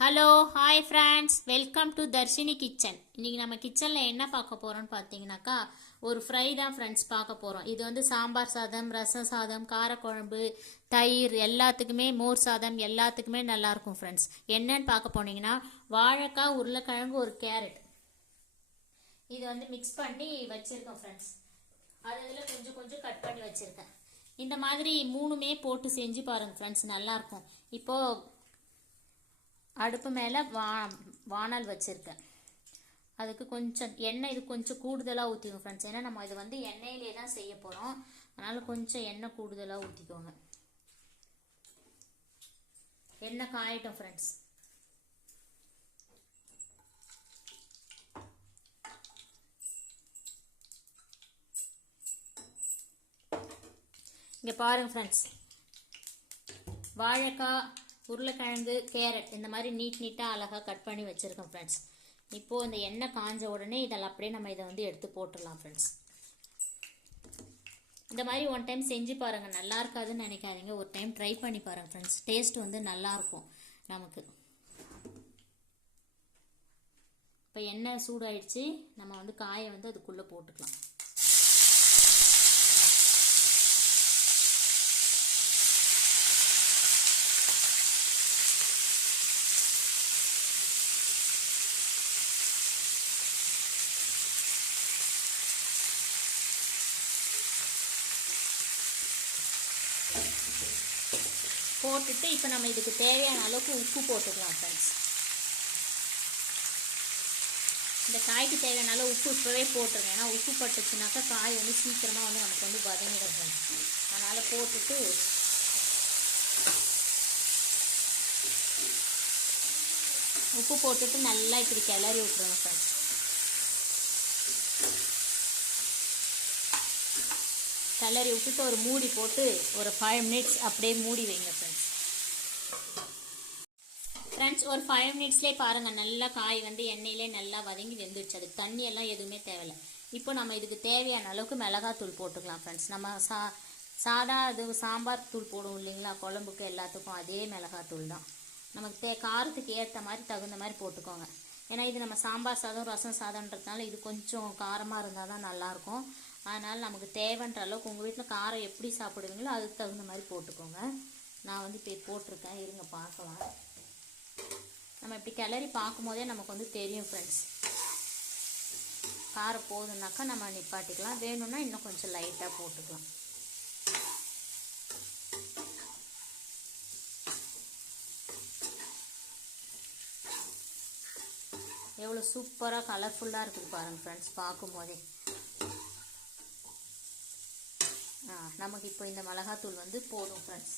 Hello hi friends, welcome to Darshini kitchen. இன்றைக்கி நம்ம கிச்சனில் என்ன பார்க்க போகிறோம்னு பார்த்தீங்கன்னாக்கா ஒரு ஃப்ரை தான் ஃப்ரெண்ட்ஸ் பார்க்க போகிறோம். இது வந்து சாம்பார் சாதம், ரசம் சாதம், காரக்குழம்பு, தயிர் எல்லாத்துக்குமே, மோர் சாதம் எல்லாத்துக்குமே நல்லாயிருக்கும் ஃப்ரெண்ட்ஸ். என்னன்னு பார்க்க போனீங்கன்னா வாழைக்காய், உருளைக்கிழங்கு, ஒரு கேரட் இது வந்து மிக்ஸ் பண்ணி வச்சுருக்கோம் ஃப்ரெண்ட்ஸ். அதில் கொஞ்சம் கொஞ்சம் கட் பண்ணி வச்சுருக்கேன். இந்த மாதிரி மூணுமே போட்டு செஞ்சு பாருங்கள் ஃப்ரெண்ட்ஸ், நல்லாயிருக்கும். இப்போது அடுப்பு மேலே வானல் வச்சுருக்கேன். அதுக்கு கொஞ்சம் எண்ணெய் இது கொஞ்சம் கூடுதலாக ஊற்றிக்கோங்க ஃப்ரெண்ட்ஸ். ஏன்னா நம்ம இது வந்து எண்ணெயிலே தான் செய்ய போகிறோம். அதனால் கொஞ்சம் எண்ணெய் கூடுதலாக ஊற்றிக்கோங்க. எண்ணெய் காயட்டும் ஃப்ரெண்ட்ஸ். இங்கே பாருங்கள் ஃப்ரெண்ட்ஸ், வாழைக்காய், உருளைக்கிழங்கு, கேரட் இந்த மாதிரி நீட்டாக அழகாக கட் பண்ணி வச்சுருக்கோம் ஃப்ரெண்ட்ஸ். இப்போது இந்த எண்ணெய் காஞ்ச உடனே இதெல்லாம் அப்படியே நம்ம இதை வந்து எடுத்து போட்டுடலாம் ஃப்ரெண்ட்ஸ். இந்த மாதிரி ஒன் டைம் செஞ்சு பாருங்கள், நல்லா இருக்காதுன்னு நினைக்காதீங்க. ஒரு டைம் ட்ரை பண்ணி பாருங்கள் ஃப்ரெண்ட்ஸ். டேஸ்ட் வந்து நல்லாயிருக்கும் நமக்கு. இப்போ எண்ணெய் சூடாயிடுச்சு, நம்ம வந்து காயை வந்து அதுக்குள்ளே போட்டுக்கலாம். போட்டுட்டு இப்போ நம்ம இதுக்கு தேவையான அளவுக்கு உப்பு போட்டுக்கலாம் ஃப்ரெண்ட்ஸ். இந்த காய்க்கு தேவையான அளவு உப்பு இப்போவே போட்டுருங்க. ஏன்னா உப்பு பட்டுச்சுனாக்கா காய் வந்து சீக்கிரமாக வந்து நமக்கு வந்து வதங்கிடும் ஃப்ரெண்ட்ஸ். அதனால் போட்டுட்டு உப்பு போட்டுட்டு நல்லா இப்படி கிளறி விட்டுருங்க ஃப்ரெண்ட்ஸ். கிளறி விட்டுட்டு ஒரு மூடி போட்டு ஒரு 5 மினிட்ஸ் அப்படியே மூடி வைங்க ஃப்ரெண்ட்ஸ். ஒரு 5 மினிட்ஸ்லேயே பாருங்கள், நல்லா காய் வந்து எண்ணெயிலே நல்லா வதங்கி வெந்துடுச்சு. அதுக்கு தண்ணியெல்லாம் எதுவுமே தேவையில்லை. இப்போ நம்ம இதுக்கு தேவையான அளவுக்கு மிளகாத்தூள் போட்டுக்கலாம் ஃப்ரெண்ட்ஸ். நம்ம சாதா அது சாம்பார் தூள் போடுவோம் இல்லைங்களா, குழம்புக்கு எல்லாத்துக்கும் அதே மிளகாத்தூள் தான். நமக்கு காரத்துக்கு ஏற்ற மாதிரி தகுந்த மாதிரி போட்டுக்கோங்க. ஏன்னா இது நம்ம சாம்பார் சாதம், ரசம் சாதம்ன்றதுனால இது கொஞ்சம் காரமாக இருந்தால் தான் நல்லாயிருக்கும். அதனால் நமக்கு தேவைன்ற அளவுக்கு உங்கள் வீட்டில் காரம் எப்படி சாப்பிடுவீங்களோ அதுக்கு தகுந்த மாதிரி போட்டுக்கோங்க. நான் வந்து இப்போ போட்டிருக்கேன், இருங்க பார்க்கலாம். நம்ம இப்படி கிளறி பார்க்கும்போதே நமக்கு வந்து தெரியும் ஃப்ரெண்ட்ஸ். காரம் போதுன்னாக்கா நம்ம நிப்பாட்டிக்கலாம், வேணும்னா இன்னும் கொஞ்சம் லைட்டாக போட்டுக்கலாம். எவ்வளோ சூப்பராக கலர்ஃபுல்லாக இருக்குது பாருங்கள் ஃப்ரெண்ட்ஸ், பார்க்கும்போதே. நமக்கு இப்போ இந்த மிளகாத்தூள் வந்து போதும் ஃப்ரெண்ட்ஸ்.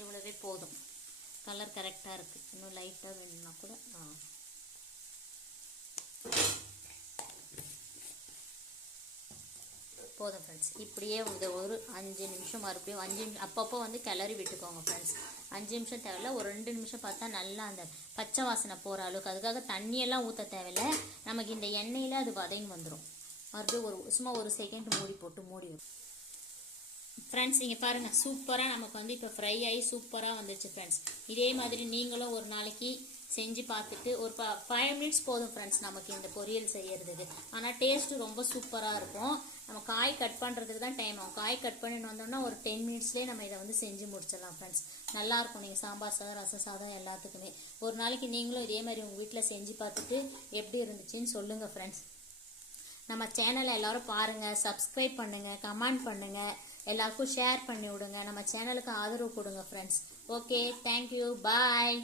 இவ்வளவே போதும். கலர் கரெக்டாக இருக்குது. இன்னும் லைட்டாக வேணும்னா கூட போதும் ஃப்ரெண்ட்ஸ். இப்படியே வந்து ஒரு 5 நிமிஷம் மறுபடியும் 5 நிமிஷம் அப்பப்போ வந்து கிளறி விட்டுக்கோங்க ஃப்ரெண்ட்ஸ். 5 நிமிஷம் தேவையில்ல, ஒரு 2 நிமிஷம் பார்த்தா நல்லா அந்த பச்சை வாசனை போகிற அளவுக்கு. அதுக்காக தண்ணியெல்லாம் ஊற்ற தேவையில்லை, நமக்கு இந்த எண்ணெயில் அது வதங்கி வந்துடும். மறுபடியும் சும்மா ஒரு செகண்ட் மூடி போட்டு மூடி வரும் ஃப்ரெண்ட்ஸ். இங்கே பாருங்கள், சூப்பராக நமக்கு வந்து இப்போ ஃப்ரை ஆகி சூப்பராக வந்துடுச்சு ஃப்ரெண்ட்ஸ். இதே மாதிரி நீங்களும் ஒரு நாளைக்கு செஞ்சு பார்த்துட்டு ஒரு 5 மினிட்ஸ் போதும் ஃப்ரெண்ட்ஸ் நமக்கு இந்த பொரியல் செய்யறதுக்கு. ஆனால் டேஸ்ட்டு ரொம்ப சூப்பராக இருக்கும். நம்ம காய் கட் பண்ணுறதுக்கு தான் டைம் ஆகும். காய் கட் பண்ணிட்டு வந்தோம்னா ஒரு 10 மினிட்ஸ்லேயே நம்ம இதை வந்து செஞ்சு முடிச்சிடலாம் ஃப்ரெண்ட்ஸ். நல்லாயிருக்கும். நீங்கள் சாம்பார் சாதம், ரசம் சாதம் எல்லாத்துக்குமே ஒரு நாளைக்கு நீங்களும் இதே மாதிரி உங்கள் வீட்டில் செஞ்சு பார்த்துட்டு எப்படி இருந்துச்சுன்னு சொல்லுங்கள் ஃப்ரெண்ட்ஸ். நம்ம சேனலை எல்லோரும் பாருங்கள், சப்ஸ்கிரைப் பண்ணுங்கள், கமெண்ட் பண்ணுங்கள், எல்லாருக்கும் ஷேர் பண்ணி விடுங்க. நம்ம சேனலுக்கு ஆதரவு கொடுங்க ஃப்ரெண்ட்ஸ். ஓகே, தேங்க்யூ, பாய்.